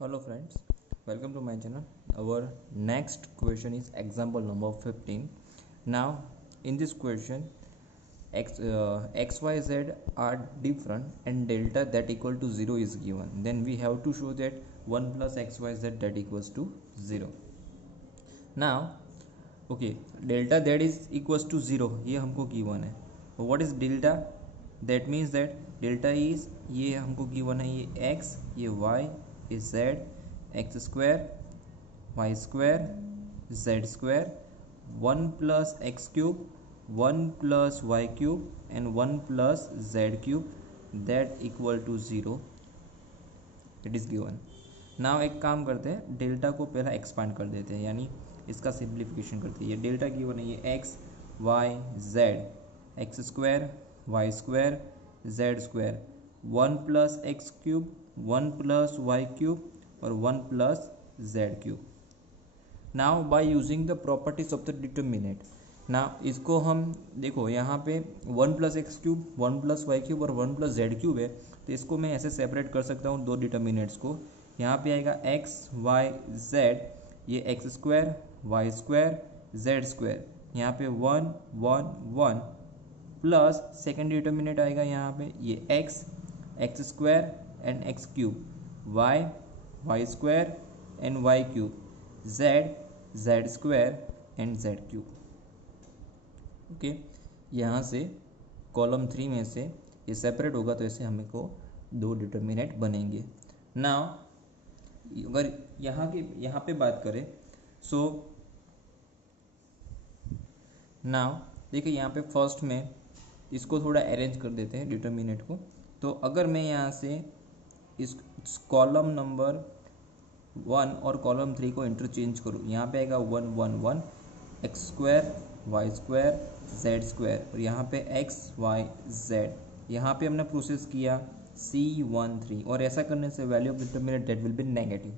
Hello friends, welcome to my channel. Our next question is example number 15. Now in this question x y z are different and delta that equal to 0 is given. Then we have to show that 1 plus x y z that equals to 0. Now okay, delta that is equals to 0 ये हमको given है. What is delta? That means that delta is ये हमको given है ये x ये y ये z x square y square z square 1 plus x cube 1 plus y cube and 1 plus z cube that equal to 0 it is given. Now एक काम करते हैं, डेल्टा को पहला एक्सपांड कर देते हैं, यानी इसका सिंप्लीफिकेशन करते हैं. ये डेल्टा गिवन है ये x y z x square y square z square 1 plus x cube 1 plus y cube और 1 plus z cube. Now by using the properties of the determinant. Now इसको हम देखो यहाँ पे 1 plus x cube 1 plus y cube और 1 plus z cube है, तो इसको मैं ऐसे सेपरेट कर सकता हूँ दो डिटर्मिनेंट्स को. यहाँ पे आएगा एक्स वाई जेड, ये x square y square z square, यहाँ पे 1 1 1 प्लस सेकेंड डिटर्मिनेंट आएगा यहाँ पे ये x x square and x cube y y square and y cube z z square and z cube. Okay, यहाँ से column 3 में से ये सेपरेट होगा तो ऐसे हमें को दो डिटर्मिनेंट बनेंगे. नाउ अगर यहाँ पे बात करें सो नाउ देखिए यहाँ पे फर्स्ट में इसको थोड़ा अरेंज कर देते हैं डिटर्मिनेंट को. तो अगर मैं यहाँ से इस कॉलम नंबर 1 और कॉलम 3 को इंटरचेंज करूँ, यहाँ पे आएगा 1 1 1 x square y square z square और यहाँ पे एक्स वाई जेड. यहाँ पे हमने प्रोसेस किया C13 और ऐसा करने से value of determinant that will be negative.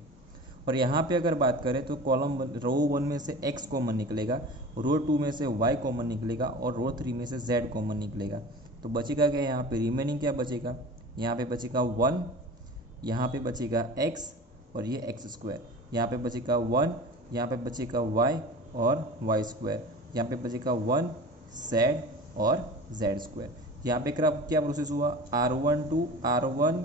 और यहाँ पे अगर बात करें तो कॉलम रो 1 में से x कॉमन निकलेगा, रो 2 में से y कॉमन निकलेगा और रो 3 में से z कॉमन निकलेगा. तो बचेगा क्या यहाँ पे, रिमेनिंग क्या बचेगा, यहाँ पे बचेगा 1, यहाँ पे बचेगा x और ये एक्स स्क्वायर, यहाँ पे बचेगा 1, यहाँ पे बचेगा y और वाई स्क्वायर, यहाँ पे बचेगा 1 z और z स्क्वायर. यहाँ पे क्या प्रोसेस हुआ, R1 to R1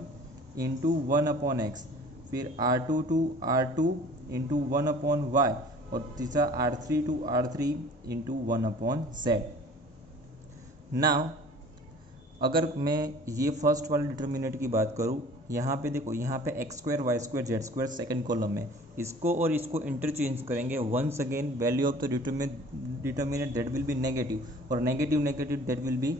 into 1 upon x, फिर R2 to R2 into 1 upon Y और तीसरा R3 to R3 into 1 upon z. Now अगर मैं ये फर्स्ट वाले डिटर्मिनेंट की बात करूँ, यहाँ पे देखो यहाँ पे x square y square z square second column में, इसको और इसको इंटरचेंज करेंगे. Once again value of the determinant that will be negative और negative negative that will be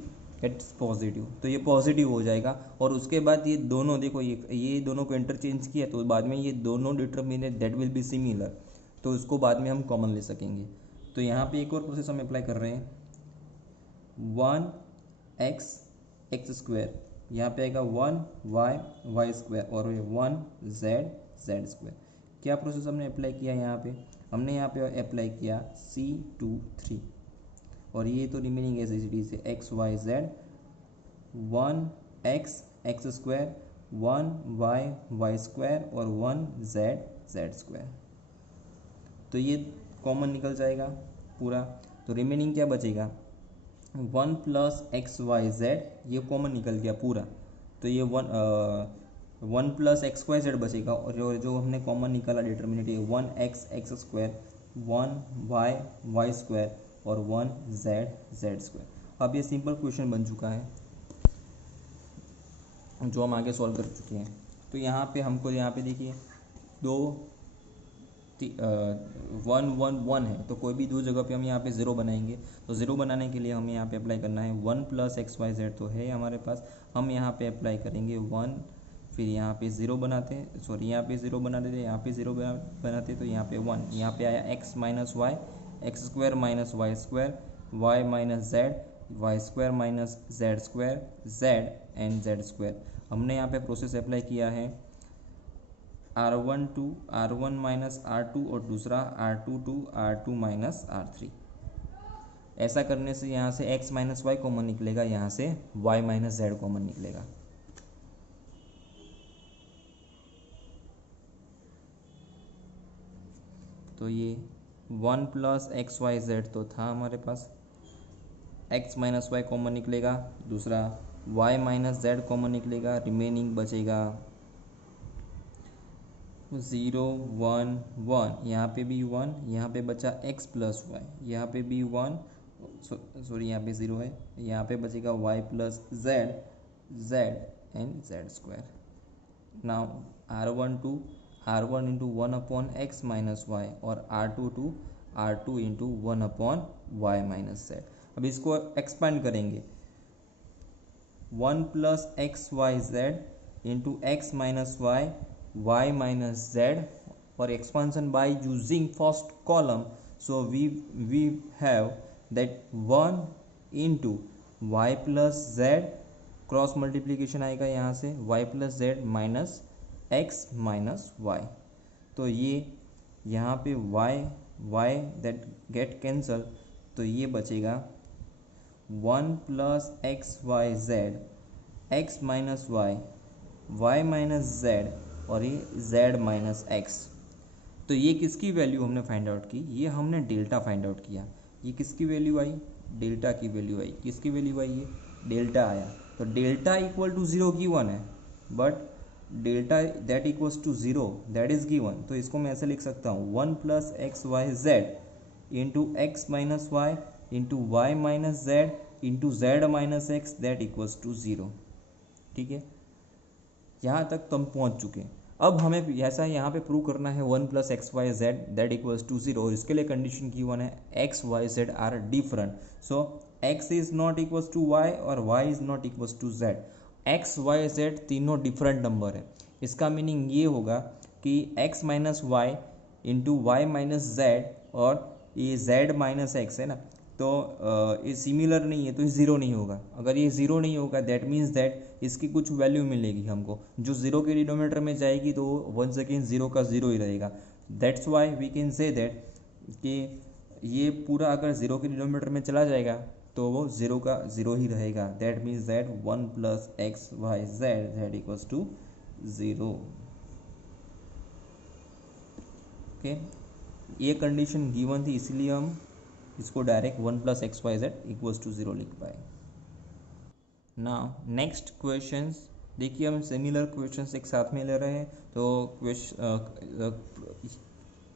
gets positive, तो ये पॉजिटिव हो जाएगा. और उसके बाद ये दोनों देखो ये दोनों को इंटरचेंज किया तो बाद में ये दोनों determinant that will be similar, तो इसको बाद में हम कॉमन ले सकेंगे. तो यहाँ पे एक और प्रोसेस हम अप्लाई कर रहे हैं, 1 एक्स एक्स स्क्वायर, यहाँ पे आएगा 1 वाई वाई स्क्वायर और 1 जेड जेड स्क्वायर. क्या प्रोसेस हमने अप्लाई किया यहाँ पे, हमने यहाँ पे अप्लाई किया C23 और ये तो रिमेनिंग एज इट इज है x y z 1 x x square 1 y y square और 1 जेड जेड स्क्वायर. तो ये कॉमन निकल जाएगा पूरा, तो रिमेनिंग क्या बचेगा 1 प्लस एक्स वाई जेड, ये कॉमन निकल गया पूरा, तो ये 1 प्लस एक्स वाई जेड बचेगा और जो हमने कॉमन निकाला डिटर्मिनेंट ये 1 x x square 1 y y square और 1 जेड जेड स्क्वायर. अब ये सिंपल क्वेश्चन बन चुका है जो हम आगे सॉल्व कर चुके हैं. तो यहाँ पे हमको यहाँ पे देखिए 1 1 1 है, तो कोई भी दो जगह पे हम यहाँ पे 0 बनाएंगे. तो 0 बनाने के लिए हमें यहाँ पे अप्लाई करना है 1 प्लस एक्स वाई जेड तो है हमारे पास, हम यहाँ पे अप्लाई करेंगे 1, फिर यहाँ पे 0 बनाते हैं, सॉरी यहाँ पे 0 बना देते हैं, यहाँ पे 0 बनाते तो यहाँ पे 1, यहाँ पे आया x minus y x square minus y square y minus z y square minus z square z and z square. हमने यहाँ पे प्रोसेस अप्लाई किया है R1 to R1 minus R2 और दूसरा R2 to R2 minus R3. ऐसा करने से यहाँ से x माइनस वाई कॉमन निकलेगा, यहाँ से y माइनस जेड कॉमन निकलेगा. तो ये 1 प्लस एक्स वाई जेड तो था हमारे पास, x माइनस वाई कॉमन निकलेगा, दूसरा y माइनस जेड कॉमन निकलेगा, रिमेनिंग बचेगा 0 1 1, यहाँ पे भी 1, यहाँ पे बचा x प्लस वाई, यहाँ पे भी 1, सॉरी यहाँ पे 0 है, यहाँ पे बचेगा y plus z, z and z square. Now R1 into 1 upon x minus y और R2 into 1 upon y minus z. अब इसको एक्सपांड करेंगे, 1 plus x y z into x minus y, y minus z, और expansion by using first column, so we have that 1 into y plus z, cross multiplication आएगा यहाँ से, y plus z minus x minus y, तो ये यहाँ पे Y that get cancel, तो ये बचेगा 1 plus x y z, x minus y, y minus z, और ये जेड माइनस एक्स। तो ये किसकी वैल्यू हमने फाइंड आउट की? ये हमने डेल्टा फाइंड आउट किया। ये किसकी वैल्यू आई? डेल्टा की वैल्यू आई। किसकी वैल्यू आई? ये डेल्टा आया। तो डेल्टा इक्वल टू 0 गिवन है, but delta that equals to 0 that is given. तो इसको मैं ऐसे लिख सकता हूँ 1 plus x y z into x minus y into y minus z into z minus x that equals to 0। ठीक है, यहाँ तक तो हम पहुँच चुके हैं। अब हमें ऐसा यहाँ पे प्रूव करना है 1 plus x y z that equals to 0, और इसके लिए कंडीशन की वन है x y z are different. So x is not equals to y और y is not equals to z. X y z तीनों different number है। इसका meaning ये होगा कि x minus y into y minus z, और ये Z minus x है ना, तो ये सिमिलर नहीं है, तो ये ज़ीरो नहीं होगा। अगर ये ज़ीरो नहीं होगा दैट मीन्स दैट इसकी कुछ वैल्यू मिलेगी हमको, जो ज़ीरो के डिनोमिनेटर में जाएगी तो वंस अगेन ज़ीरो का ज़ीरो ही रहेगा। That's why we can say that कि ये पूरा अगर ज़ीरो के डिनोमिनेटर में चला जाएगा तो वो ज़ीरो का ज़ीरो ही रहेगा। That means that 1 plus x y z that equals to 0। Okay, ये कंडीशन गिवन थी, इसलिए हम इसको direct 1 plus x y z equals to 0 लिख पाए। नाउ नेक्स्ट क्वेश्चन देखिए, हम सिमिलर क्वेश्चंस एक साथ में ले रहे हैं। तो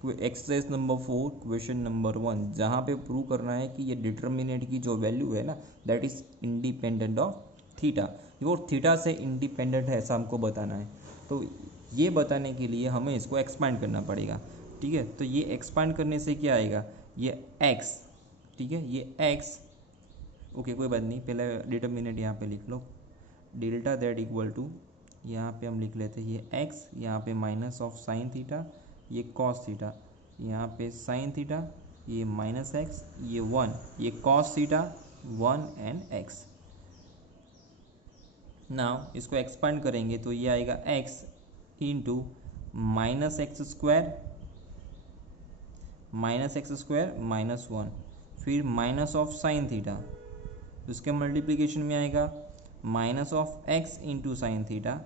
एक्सरसाइज नंबर 4 क्वेश्चन नंबर 1, जहाँ पे प्रूव करना है कि ये डिटर्मिनेंट की जो वैल्यू है ना that is independent of theta, वो थीटा से इंडिपेंडेंट है, ऐसा हमको बताना है। तो ये बताने के लिए हमें इसको एक्सपांड करना पड़ेगा। ठीक है, तो ये एक्सपांड करने से क्या आएगा? ये x, ठीक है, ये x, ओके कोई बात नहीं, पहले डिटर्मिनेंट यहाँ पे लिख लो, डेल्टा दैट इक्वल टू, यहाँ पे हम लिख लेते हैं ये x, यहाँ पे माइनस ऑफ साइन थीटा, ये कॉस थीटा, यहाँ पे साइन थीटा, ये माइनस x, ये 1, ये cos theta 1 and x। Now इसको एक्सपांड करेंगे तो ये आएगा x into minus x square minus 1, फिर माइनस ऑफ साइन थीटा, उसके मल्टीप्लिकेशन में आएगा minus of x into sine theta,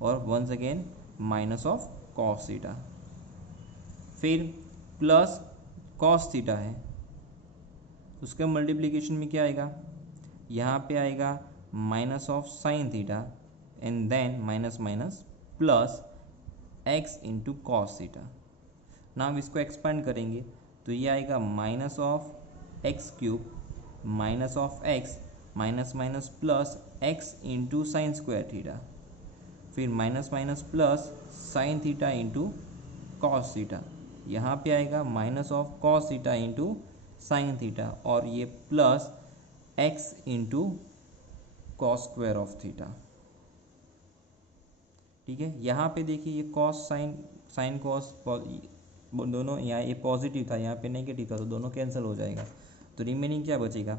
और once again minus of cos theta, फिर प्लस कॉस थीटा है, उसके मल्टीप्लिकेशन में क्या आएगा? यहाँ पे आएगा minus of sine theta and then minus minus plus x into cos theta. ना हम इसको एक्सपांड करेंगे तो ये आएगा minus of x cube minus of x minus minus plus x into sine square theta, फिर minus minus plus sine theta into cos theta, यहाँ पे आएगा minus of cos theta into sine theta, और ये plus x into cos square of theta. ठीक है, यहाँ पे देखिए ये कॉस साइन कॉस दोनों, यहाँ ये पॉजिटिव था, यहाँ पे नेगेटिव था, तो दोनों कैंसिल हो जाएगा। तो रिमेनिंग क्या बचेगा?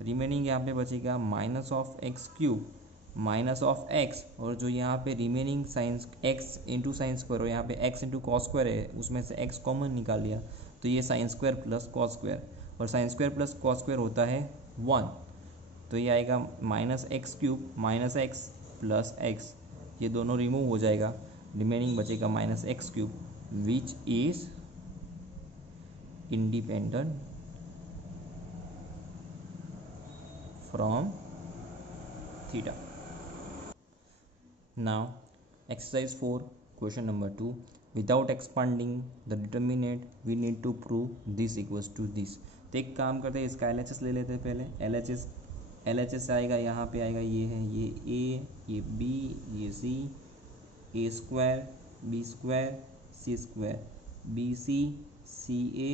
रिमेनिंग यहाँ पे बचेगा minus of x cube minus of x, और जो यहाँ पे remaining science x into sine square, और यहाँ पे एक्स इंटू कॉस स्क्वायर है, उसमें से एक्स कॉमन निकाल लिया, तो ये sine square plus cos square, और sine square plus cos square होता है 1, तो ये आएगा minus x cube minus x plus x, ये दोनों रिमूव हो जाएगा, रिमेनिंग बचेगा minus x cube which is independent from theta. Now exercise 4 question number 2, without expanding the determinant we need to prove this equals to this. तो एक काम करते हैं, इसका LHS ले लेते हैं पहले. LHS आएगा, यहाँ पे आएगा, ये है, ये A, ये B, ये C, A square B square C square BC CA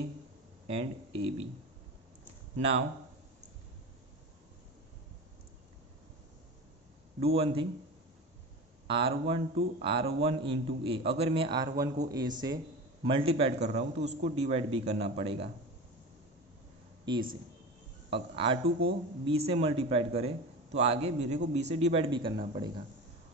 and AB. Now do one thing, R1 to R1 into A. अगर मैं R1 को A से मल्टीप्लाइड कर रहा हूँ तो उसको डिवाइड भी करना पड़ेगा A से. अगर R2 को B से मल्टीप्लाइड करें तो आगे मेरे को B से डिवाइड भी करना पड़ेगा.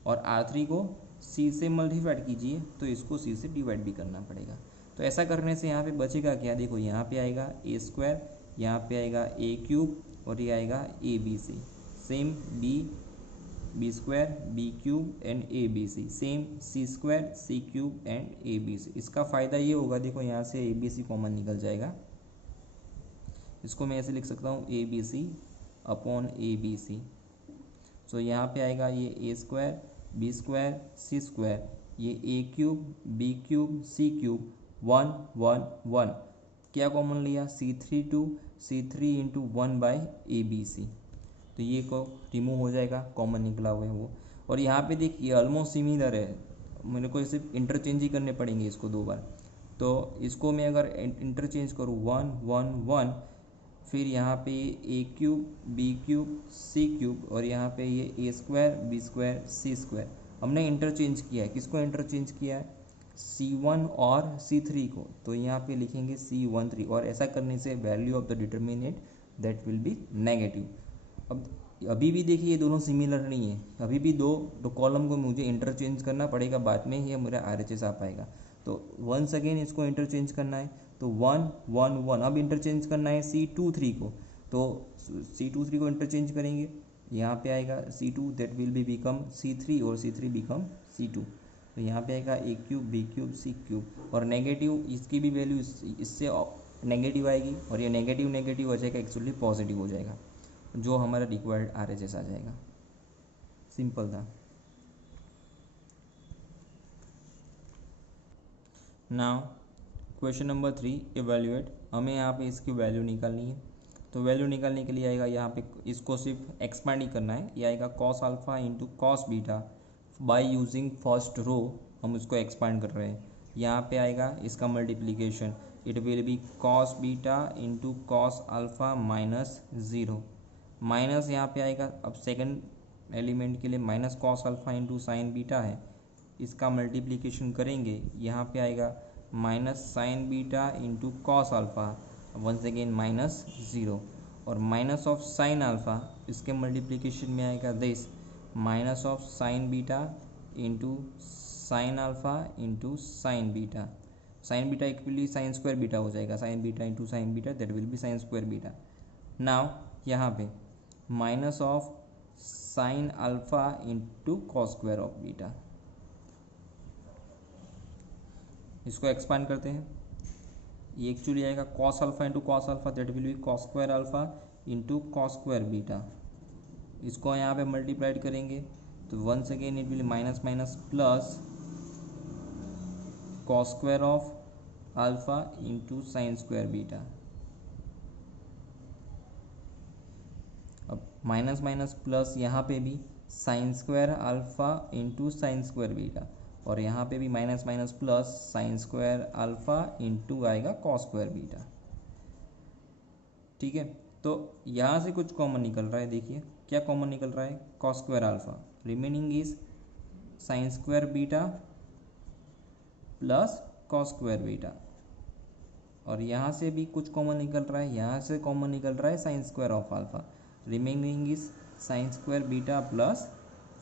और R3 को C से मल्टीप्लाइड कीजिए तो इसको C से डिवाइड भी करना पड़ेगा. तो ऐसा करने से यहाँ पे बचेगा क्या, देखो यहाँ पे आएगा A स्क्वायर, यहाँ पे आएगा A क्यूब और ये आएगा ABC. Same B square B cube and ABC. Same C square C cube and ABC. इसका फ़ायदा ये होगा, देखो यहाँ से ABC कॉमन निकल जाएगा. इसको मैं ऐसे लिख सकता हूँ ABC अपॉन ABC. सो यहाँ पे आएगा ये A square B square C square, ये A cube B cube C cube 1 1 1. क्या कॉमन लिया, C3 इंटू 1 बाई ABC. तो ये को रिमूव हो जाएगा, कॉमन निकला हुआ है वो. और यहाँ पे देखिए ऑलमोस्ट सिमिलर है, मेरे को सिर्फ इंटरचेंज ही करने पड़ेंगे इसको 2 बार. तो इसको मैं अगर इंटरचेंज करूँ 1 1 1, फिर यहाँ पे A cube B cube C cube और यहाँ पे ये A square B square C square. हमने इंटरचेंज किया है, किसको इंटरचेंज किया है, C1 और C3 को. तो यहाँ पे लिखेंगे C13 और ऐसा करने से value of the determinant that will be negative. अब अभी भी देखिए ये दोनों सिमिलर नहीं है, अभी भी दो कॉलम को मुझे इंटरचेंज करना पड़ेगा, बाद में ये मेरा RHS आ पाएगा. तो वंस अगेन इसको इंटरचेंज करना है, तो 1 1 1. अब इंटरचेंज करना है C23 को, तो C23 को इंटरचेंज करेंगे, यहाँ पे आएगा C2 that will be become C3 और C3 बिकम C2. तो यहाँ पे आएगा A cube B cube C cube और नेगेटिव, इसकी भी वैल्यू इससे नेगेटिव आएगी और ये नेगेटिव हो जाएगा, एक्चुअली पॉजिटिव हो जाएगा, जो हमारा रिक्वायर्ड RHS आ जाएगा. सिंपल था. Now question number 3, evaluate. हमें यहाँ पे इसकी वैल्यू निकालनी है. तो वैल्यू निकालने के लिए आएगा, यहाँ पे इसको सिर्फ एक्सपांड ही करना है. ये आएगा cos alpha into cos beta by using first row. हम उसको एक्सपांड कर रहे हैं. यहाँ पे आएगा इसका multiplication, it will be cos beta into cos alpha minus 0. Minus यहाँ पे आएगा, अब सेकंड एलिमेंट के लिए minus cos alpha into sine beta है, इसका मल्टीप्लिकेशन करेंगे, यहाँ पे आएगा minus sine beta into cos alpha, once again minus 0. और माइनस ऑफ साइन अल्फा, इसके मल्टीप्लिकेशन में आएगा this minus of sine beta into sine alpha into sine beta. Sine beta equally sign square beta हो जाएगा, sine beta into sine beta that will be sine square beta. Now यहाँ पे minus of sine alpha into cos square of beta. इसको expand करते हैं, ये actually आएगा cos alpha into cos alpha that will be cos square alpha into cos square beta. इसको यहाँ पे मल्टीप्लाइड करेंगे तो once again it will minus minus plus cos square of alpha into sine square beta. अब minus minus plus, यहाँ पे भी sign square alpha into sine square beta और यहाँ पे भी minus minus plus sine square alpha into आएगा cos square beta. ठीक है, तो यहाँ से कुछ कॉमन निकल रहा है. देखिए क्या कॉमन निकल रहा है, cos square alpha, remaining is sine square beta plus cos square beta. और यहाँ से भी कुछ कॉमन निकल रहा है, यहाँ से कॉमन निकल रहा है sine square of alpha, remaining is sine square beta plus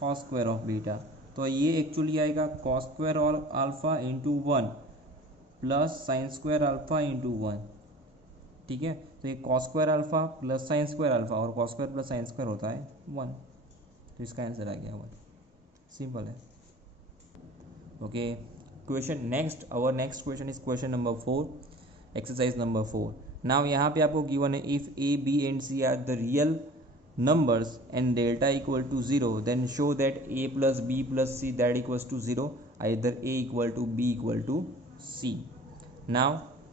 cos square of beta. तो ये एक्चुअली आएगा कॉस स्क्वायर और alpha into 1 plus sine square alpha into 1. ठीक है, तो ये cos square alpha plus sine square alpha और cos square plus sine square होता है 1. तो इसका आंसर आ गया 1. सिंपल है. Okay, question next, our next question is question number 4. Exercise number 4। Now यहाँ पे आपको गिवन है if a b and c are the real numbers and delta equal to 0, then show that a plus b plus c that equals to 0, either a equal to b equal to c. Now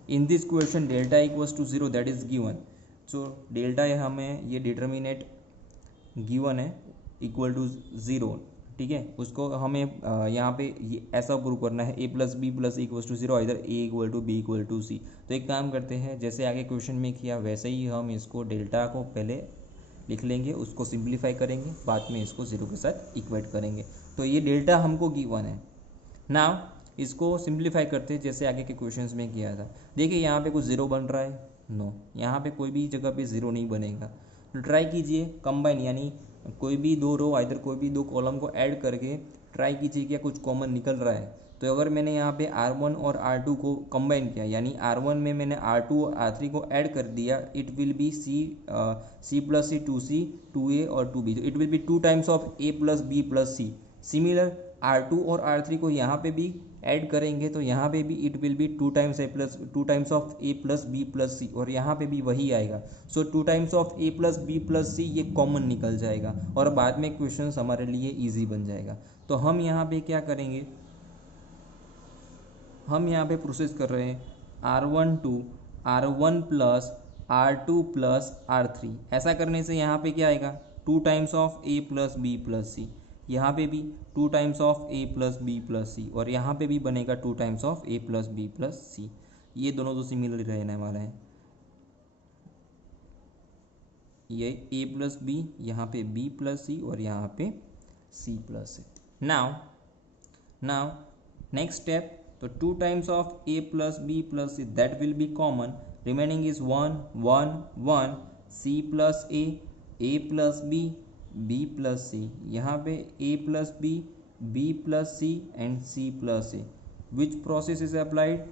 in this question delta equals to 0 that is given, so delta हमें ये determinate given है equal to 0, ठीक है। उसको हमें यहाँ पे ये ऐसा प्रूव करना है a plus b plus equals to 0, इधर a equal to b equal to c. तो एक काम करते हैं, जैसे आगे क्वेश्चन में किया वैसे ही हम इसको डेल्टा को पहले लिख लेंगे, उसको सिंप्लीफाई करेंगे, बाद में इसको 0 के साथ इक्वेट करेंगे। तो ये डेल्टा हमको गिवन है। नाउ इसको सिंप्लीफाई करते हैं जैसे आगे के क्वेश्चंस में किया था। देखिए यहाँ पे कुछ 0 बन रहा है, नो, यहाँ पे कोई भी जगह पे 0 नहीं बनेगा। तो ट्राई कीजिए कंबाइन, यानी कोई भी दो रो इधर कोई भी दो कॉलम को ऐड करके ट्राई कीजिए क्या कुछ कॉमन निकल रहा है। तो अगर मैंने यहाँ पे R1 और R2 को कंबाइन किया, यानी R1 में मैंने R2 और R3 को ऐड कर दिया, it will be C plus C 2C 2A और 2B, it will be 2 times of A plus B plus C। Similar R2 और R3 को यहाँ पे भी ऐड करेंगे तो यहाँ पे भी it will be 2 times of A plus B plus C, और यहाँ पे भी वही आएगा। सो 2 times of A plus B plus C ये कॉमन निकल जाएगा और बाद में क्वेश्चन हमारे लिए ईजी बन जाएगा। तो हम यहाँ पे क्या करेंगे, हम यहाँ पे प्रोसेस कर रहे हैं R1 to R1 plus R2 plus R3। ऐसा करने से यहाँ पे क्या आएगा 2 times of A plus b plus c, यहाँ पे भी 2 times of A plus b plus c, और यहाँ पे भी बनेगा 2 times of A plus b plus c. ये दोनों तो सिमिलर रहने वाला है, ये A प्लस बी, यहाँ पे B प्लस सी और यहाँ पे C plus c. Now next step, तो 2 times of A plus b plus c that will be common, remaining is 1 1 1, C plus A plus B plus c, यहाँ पे A plus B plus C and C plus A। Which process is applied,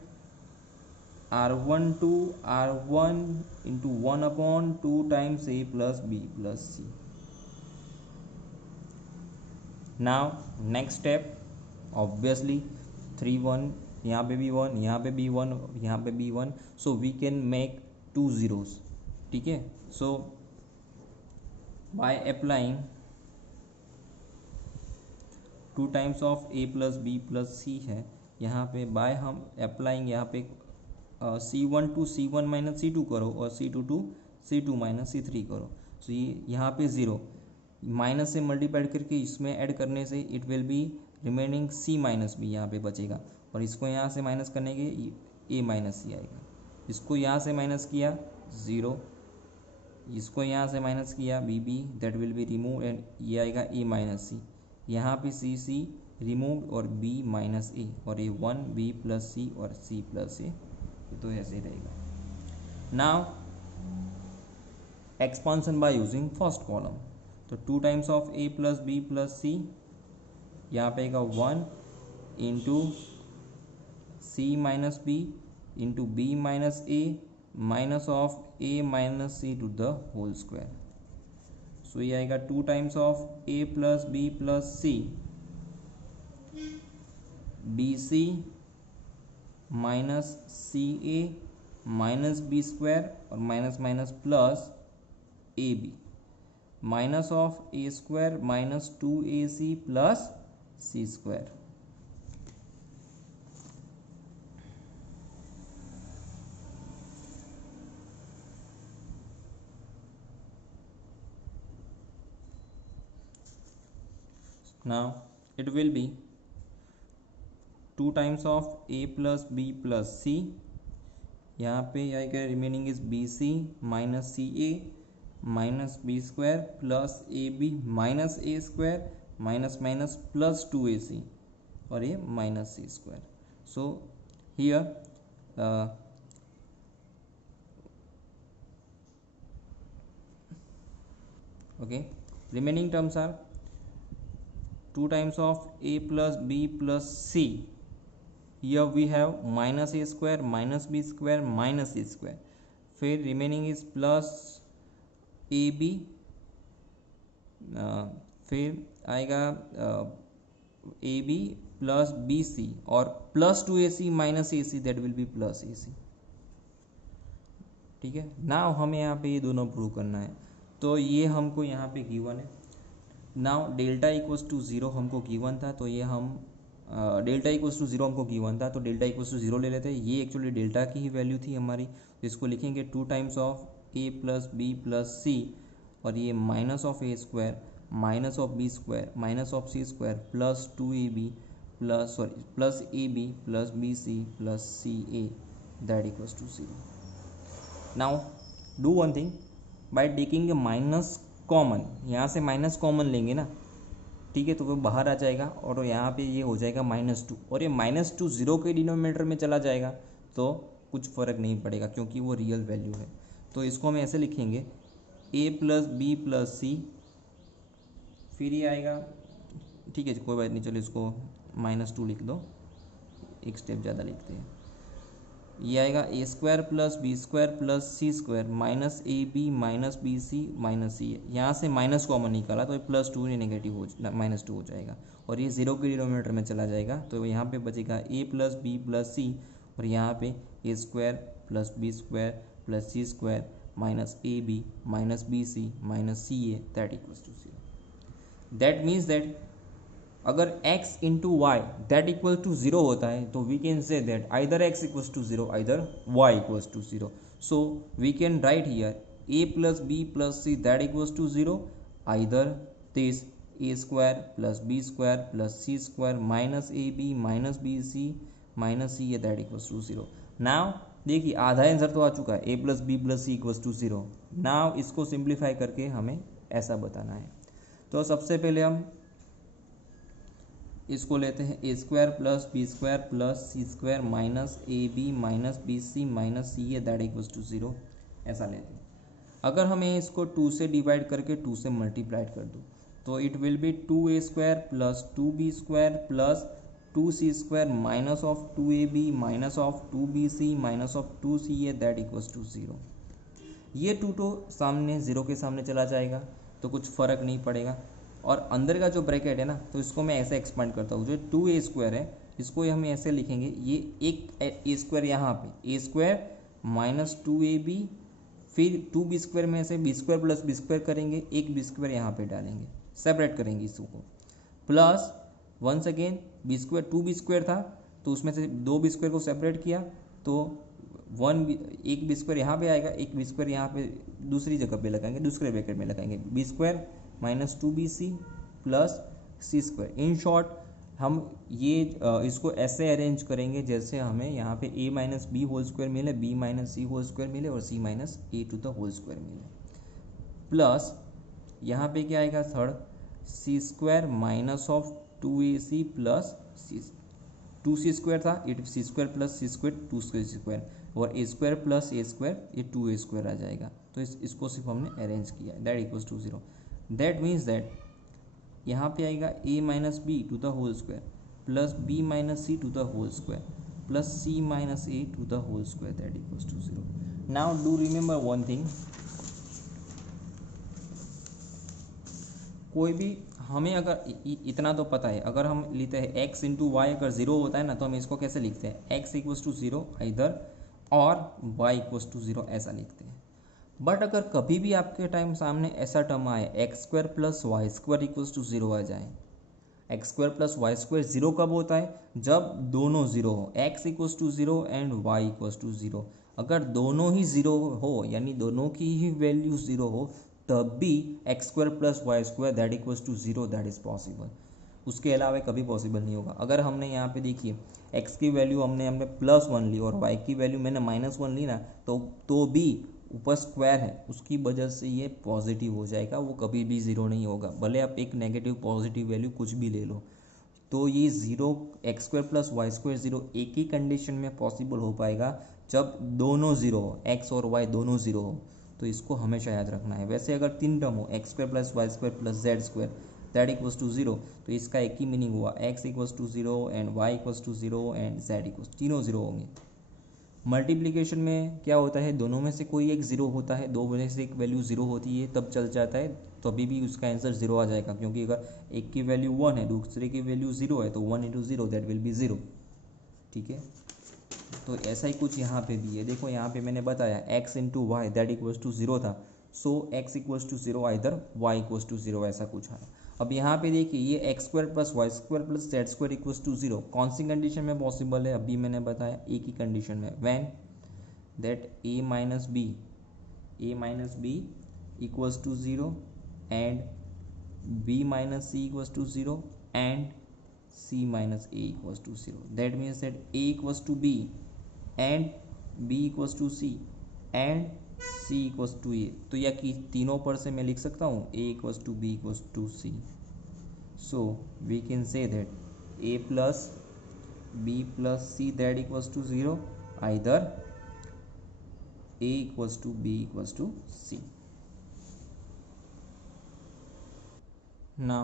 R1 to R1 into 1/2 times A plus B plus C। Now next step, obviously 3 1, यहाँ पे भी 1, यहाँ पे भी 1, यहाँ पे भी 1, so we can make 2 zeros, ठीक है। So by applying 2 times of A plus B plus C है, यहाँ पे बाय हम अप्लाइंग यहाँ पे C1 to C1 minus C2 करो और C2 to C2 minus C3 करो। सो ये यहाँ पे 0 माइनस से मल्टीप्लाइड करके इसमें ऐड करने से it will be remaining C minus b यहाँ पे बचेगा, और इसको यहाँ से माइनस करने के A माइनस C आएगा। इसको यहाँ से माइनस किया 0, इसको यहाँ से माइनस किया B that will be remove and ये आएगा A माइनस C, यहाँ पे C रिमूव और B माइनस A, और ये 1 B प्लस C और C प्लस A, तो ऐसे रहेगा। Now expansion by using first column, तो 2 times of A plus B plus C, यहाँ पे आएगा 1 into C minus B into B minus A minus of A minus C to the whole square. So ये आएगा 2 times of A plus B plus C BC minus CA minus B square और minus minus plus AB minus of A square minus 2AC plus C square. Now it will be 2 times of A plus B plus C, यहाँ पे आएगा remaining is BC minus CA minus B square plus AB minus A square minus minus plus 2AC और ये minus C square. So here okay, remaining terms are 2 times of A plus B plus C, here we have minus A square minus B square minus C square, फिर remaining is plus AB, फिर आएगा AB plus BC और plus 2AC minus AC that will B plus AC। ठीक है। Now हमें यहाँ पे ये दोनों प्रूव करना है, तो ये हमको यहाँ पे गिवन है। Now delta equals to zero हमको गिवन था, तो ये हम डेल्टा इक्वल्स टू ज़ीरो हमको गिवन था, तो डेल्टा इक्वल्स टू ज़ीरो ले लेते हैं। ये एक्चुअली डेल्टा की ही वैल्यू थी हमारी, तो इसको लिखेंगे 2 times of a plus b plus c, और ये minus of a square minus of b square minus of c square plus 2ab plus a b plus b c plus c a that equals to 0। Now do one thing, by taking a minus common, यहाँ से minus common लेंगे ना, ठीक है, तो वो बाहर आ जाएगा और यहाँ पे ये हो जाएगा -2, और ये -2 0 के डिनोमिनेटर में चला जाएगा तो कुछ फ़र्क नहीं पड़ेगा क्योंकि वो रियल वैल्यू है। तो इसको हम ऐसे लिखेंगे a प्लस बी प्लस सी, फिर ये आएगा, ठीक है कोई बात नहीं, चलो इसको -2 लिख दो, एक स्टेप ज़्यादा लिखते हैं। ये आएगा a square plus b square plus C square minus a b minus b c minus c है। यहाँ से माइनस कॉमन निकाला तो ये +2 नेगेटिव हो -2 हो जाएगा, और ये 0 के डिनोमिनेटर में चला जाएगा, तो यहाँ पे बचेगा a plus b plus c, और यहाँ पे a square plus b square plus C square minus a b minus b c minus c a that equals to 0। That means that अगर x into y that equal to 0 होता है, तो we can say that either x equals to 0 either y equals to 0। So we can write here a plus b plus c that equals to 0 either this a square plus b square plus C square minus a b minus b c minus c a that equals to 0। Now देखिए आधा answer तो आ चुका है, a plus b plus c equals to 0। Now इसको simplify करके हमें ऐसा बताना है। तो सबसे पहले हम इसको लेते हैं a square plus b square plus C square minus a b minus b c minus c a that equals to 0, ऐसा लेते हैं। अगर हमें इसको 2 से डिवाइड करके 2 से मल्टीप्लाई कर दो तो it will be 2a square plus 2b square plus 2c square minus of 2ab minus of 2bc minus of 2ca that equals to 0। ये 2 तो सामने 0 के सामने चला जाएगा तो कुछ फ़र्क नहीं पड़ेगा, और अंदर का जो ब्रैकेट है ना, तो इसको मैं ऐसे एक्सपेंड करता हूँ, जो 2a स्क्वायर है इसको हम ऐसे लिखेंगे, ये एक a स्क्वायर यहाँ पे a स्क्वायर माइनस 2ab, फिर 2b स्क्वायर में से b square plus b square करेंगे, एक b स्क्वायर यहाँ पे डालेंगे, सेपरेट करेंगे इसको, plus once again b square 2b square था तो उसमें से 2b स्क्वायर को सेपरेट किया तो एक b स्क्वायर यहाँ पे आएगा, एक b स्क्वायर यहाँ पे दूसरी जगह पे लगाएंगे, दूसरे ब्रैकेट में लगाएंगे, b square minus 2bc plus C square. In short हम ये इसको ऐसे अरेंज करेंगे जैसे हमें यहाँ पे a minus B whole square मिले, b minus C whole square मिले और c minus A to the whole square मिले, प्लस यहाँ पे क्या आएगा third C square minus of 2ac plus C, 2c square था, it C square plus C square 2 square और a square plus A square, ये 2a स्क्वायर आ जाएगा। तो इसको सिर्फ हमने अरेंज किया that equals to 0। That means that यहाँ पे आएगा a minus b to the whole square plus b minus c to the whole square plus c minus A to the whole square that equals to 0। Now do remember one thing, कोई भी हमें अगर इतना तो पता है, अगर हम लेते हैं x इंटू वाई अगर 0 होता है ना, तो हम इसको कैसे लिखते हैं, x इक्वल्स टू 0 इधर और y इक्वल्स टू 0 ऐसा लिखते हैं। बट अगर कभी भी आपके टाइम सामने ऐसा टर्म आए x square plus y square equals to 0 आ जाए, x square plus y square 0 कब होता है, जब दोनों 0 हो, x equals to 0 and y equals to 0। अगर दोनों ही 0 हो यानी दोनों की ही वैल्यू 0 हो तब भी x square plus y square that equals to 0 that is possible, उसके अलावा कभी पॉसिबल नहीं होगा। अगर हमने यहाँ पे देखिए x की वैल्यू हमने +1 ली और y की वैल्यू मैंने -1 ली ना, तो भी ऊपर स्क्वायर है उसकी वजह से ये पॉजिटिव हो जाएगा, वो कभी भी 0 नहीं होगा, भले आप एक नेगेटिव पॉजिटिव वैल्यू कुछ भी ले लो। तो ये 0 x square plus y square 0 एक ही कंडीशन में पॉसिबल हो पाएगा जब दोनों 0 हो, x और y दोनों 0 हो, तो इसको हमेशा याद रखना है। वैसे अगर 3 टर्म हो x square plus y square plus z square that equals to 0, तो इसका एक ही मीनिंग हुआ x equals to 0 and y equals to 0 and z equals, तीनों 0 होंगे। मल्टीप्लिकेशन में क्या होता है, दोनों में से कोई एक 0 होता है, दो में से एक वैल्यू 0 होती है तब चल जाता है, तो अभी भी उसका आंसर 0 आ जाएगा, क्योंकि अगर एक की वैल्यू 1 है दूसरे की वैल्यू 0 है तो 1 इंटू 0 दैट विल बी 0। ठीक है, तो ऐसा ही कुछ यहाँ पे भी है। देखो यहाँ पे मैंने बताया x into y that equals to 0 था, so x equals to 0 either y equals to 0, ऐसा कुछ है। अब यहाँ पे देखिए ये x square plus y square plus z square equals to 0 कौन सी कंडीशन में पॉसिबल है? अभी मैंने बताया एक ही कंडीशन में, when that a minus b equals to 0 and b minus c equals to 0 and c minus a equals to 0. That means that a equals to b and b equals to c and c equals to a. तो या कि तीनों पर से मैं लिख सकता हूँ a equals to b equals to c. So we can say that a plus b plus c that equals to 0, either a equals to b equals to c. Now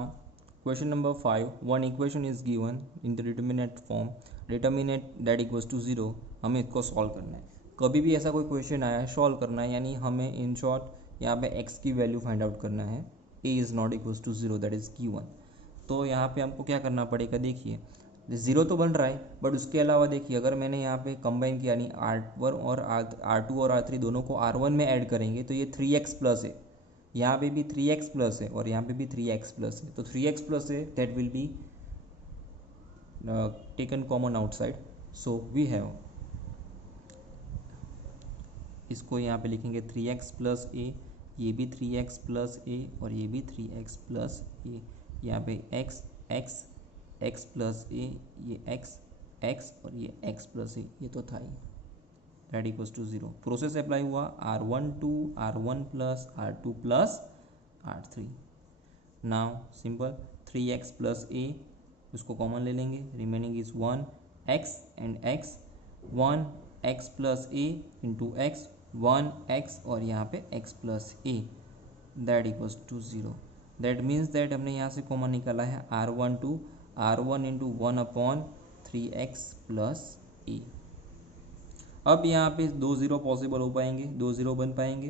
question number 5, one equation is given in the determinate form, determinate that equals to 0. हमें इसको solve करना है। कभी भी ऐसा कोई question आया है सॉल्व करना है, यानी हमें इन शॉर्ट यहाँ पे x की वैल्यू फाइंड आउट करना है। a is not equals to 0 that is given. तो यहाँ पे हमको क्या करना पड़ेगा, देखिए 0 तो बन रहा है, बट उसके अलावा देखिए अगर मैंने यहाँ पे कंबाइन किया, यानी R1 और R2 और R3 दोनों को R1 में ऐड करेंगे तो ये 3x प्लस है, यहाँ पे भी 3x प्लस है और यहाँ पे भी 3x प्लस है। तो 3x प्लस है that will be taken common outside, so we have, इसको यहाँ पे लिखेंगे 3x प्लस ए, ये भी 3x प्लस ए और ये भी 3x प्लस ए। यहाँ पे x प्लस ए, ये x और ये x प्लस ए, ये तो था ही, that equals to 0। Process apply हुआ R1 to R1 plus R2 plus R3। Now simple 3x plus A, उसको कॉमन ले लेंगे, remaining is 1x and x, 1x plus A into X, 1x और यहाँ पे x plus A, that equals to 0। That means that हमने यहाँ से common निकाला है R1 to R1 into 1/3x plus ए। अब यहाँ पे 2 0 पॉसिबल हो पाएंगे, 2 0 बन पाएंगे,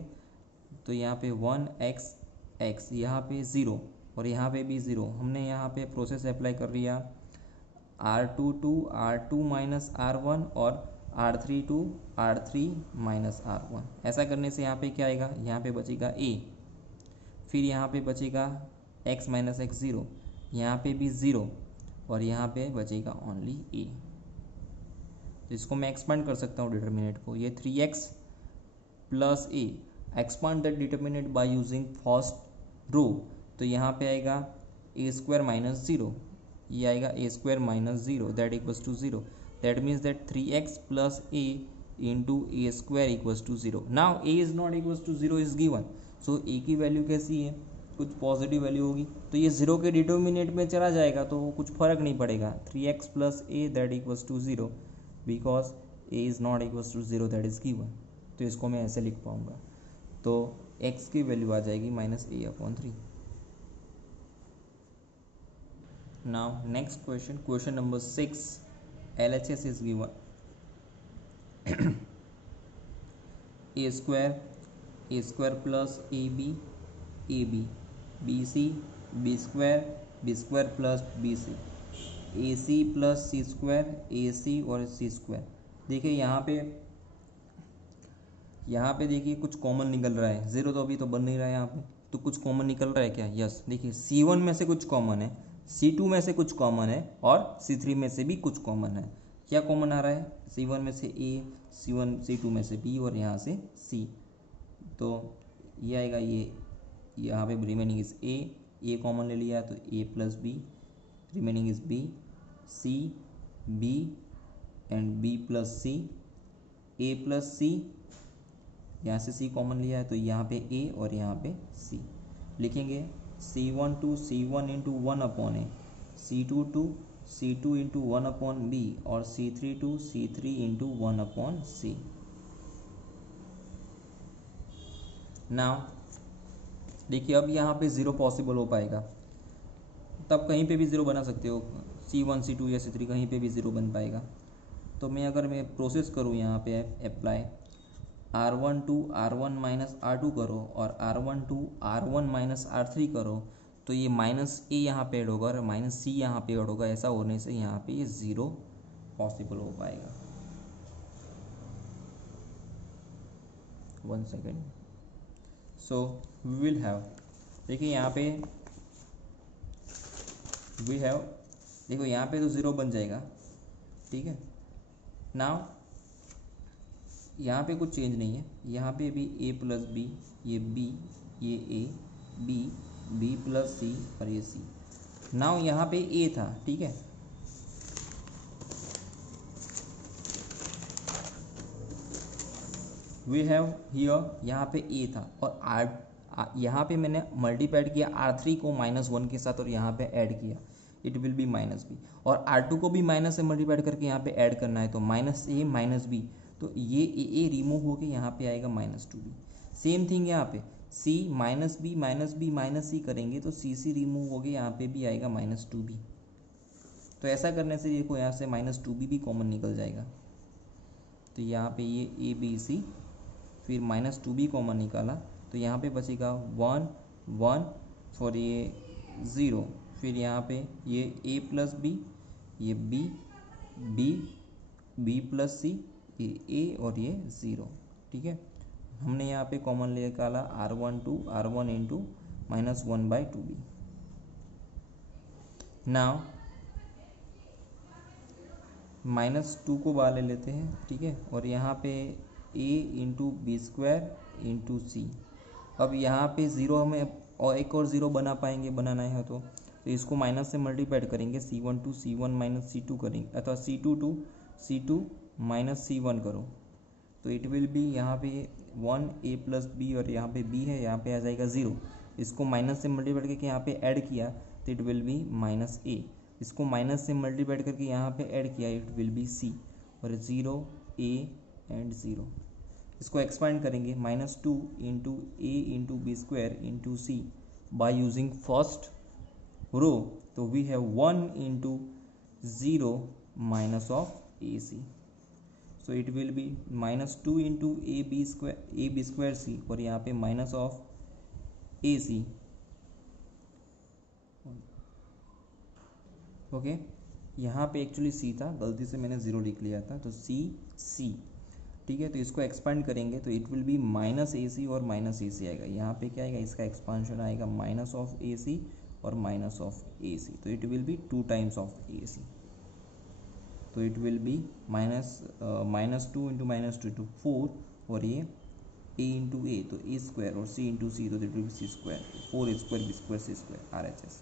तो यहाँ पे 1x, यहाँ पे 0 और यहाँ पे भी 0। हमने यहाँ पे प्रोसेस अप्लाई कर लिया R2 to R2 minus R1 और R3 to R3 minus R1। ऐसा करने से यहाँ पे क्या आएगा, यहाँ पे बचेगा a, फिर यहाँ पे बचेगा x माइनस x 0, यहाँ पे भी 0 और यहाँ पे बचेगा ओनली a। तो इसको मैं एक्सपांड कर सकता हूँ डिटर्मिनेंट को, ये 3x plus a, expand that determinant by using first row, तो यहाँ पे आएगा a स्क्वायर माइनस 0, ये आएगा a square minus 0 that equals to 0। That means that 3x plus a into a square equals to 0। Now a is not equals to 0 is given, so a की value कैसी है, कुछ positive value होगी, तो ये 0 के डिटर्मिनेंट में चला जाएगा तो कुछ फर्क नहीं पड़ेगा। 3x plus a that equals to 0 because a is not equals to 0 that is given. तो इसको मैं ऐसे लिख पाऊँगा, तो x की वैल्यू आ जाएगी -a/3। Now next question, question number 6, LHS is given a square plus ab b square plus bc, ac plus c square ac और c स्क्वायर। देखिए यहाँ पे देखिए कुछ कॉमन निकल रहा है, 0 तो अभी तो बन नहीं रहा है यहाँ पे, तो कुछ कॉमन निकल रहा है क्या? यस, देखिए C1 में से कुछ कॉमन है, C2 में से कुछ कॉमन है और C3 में से भी कुछ कॉमन है। क्या कॉमन आ रहा है? C1 में से A, C2 में से B और यहाँ से C। तो ये आएगा, ये यहाँ पे रिमेनिंग इज A कॉमन ले लिया तो A plus B, remaining is B, C B and B plus C, A plus C, यहाँ से C कॉमन लिया है तो यहाँ पे A और यहाँ पे C। लिखेंगे C1 to C1 into 1/A, C2 to C2 into 1/B और C3 to C3 into 1/C। Now देखिए अब यहाँ पे 0 पॉसिबल हो पाएगा, तब कहीं पे भी 0 बना सकते हो, C1 C2 या C3 कहीं पे भी 0 बन पाएगा। तो अगर मैं प्रोसेस करूँ यहाँ पे apply R1 to R1 minus R2 करो और R1 to R1 minus R3 करो, तो ये -a यहाँ पे ऐड होगा और -c यहाँ पे ऐड होगा। ऐसा होने से यहाँ पे ये 0 पॉसिबल हो पाएगा। 1 second. So we will have, देखिए यहाँ पे वी हैव, देखो यहाँ पे तो ज़ीरो बन जाएगा, ठीक है. नाउ यहाँ पे कुछ चेंज नहीं है, यहाँ पे भी a प्लस बी, ये b, ये a, b, b plus c और ये c. नाउ यहाँ पे a था, ठीक है. वी हैव हियर, यहाँ पे a था और यहाँ पे मैंने मल्टीप्लाइड किया R3 को -1 के साथ और यहाँ पे ऐड किया, इट विल बी -b. और R2 को भी माइनस से मल्टीप्लाइड करके यहाँ पे ऐड करना है, तो -a -b, तो ये a रिमूव होके यहाँ पे आएगा -2b. सेम थिंग यहाँ पे c -b -c करेंगे तो c रिमूव होके यहाँ पे भी आएगा -2b. तो ऐसा करने से देखो यहाँ से -2b भी कॉमन निकल जाएगा, तो यहाँ पे ये a b c, फिर -2b कॉमन निकाला तो यहाँ पे बचेगा 1 1 फॉर ये 0, फिर यहाँ पे ये a प्लस बी, ये b b b plus c, ये a और ये 0, ठीक है. हमने यहाँ पे कॉमन निकाला r1 इंटू -1/2b. नाउ -2 को बाहर ले लेते हैं, ठीक है. और यहाँ पे a into B square into C. अब यहाँ पे ज़ीरो हमें और एक और ज़ीरो बनाना है तो इसको माइनस से मल्टीप्लाइड करेंगे, c1 to c1 minus c2 करेंगे, अथवा c2 to c2 minus c1 करो, तो इट विल बी यहाँ पे 1 a प्लस बी और यहाँ पे b है, यहाँ पे आ जाएगा 0. इसको माइनस से मल्टीप्लाइड करके यहाँ पे ऐड किया तो इट विल बी -a. इसको माइनस से मल्टीप्लाइड करके यहाँ पे ऐड किया, इट विल बी c और 0 a एंड 0. इसको एक्सपांड करेंगे -2 into a into B square into C by using first row, तो वी हैव 1 इंटू 0 minus of A C, so it will be -2 into A B square C और यहाँ पे minus of A C. Okay, यहाँ पे actually see था, गलती से मैंने 0 लिख लिया था, तो सी, ठीक है. तो इसको एक्सपांड करेंगे तो इट विल बी -ac और -ac आएगा. यहाँ पे क्या आएगा, इसका एक्सपांशन आएगा माइनस ऑफ ac और माइनस ऑफ ac, तो it will be 2 times of ac. तो it will be -2 into -2 to 4 और ये a इंटू a तो a स्क्वायर और c इंटू c तो it will be c square, 4 a square b square c square RHS.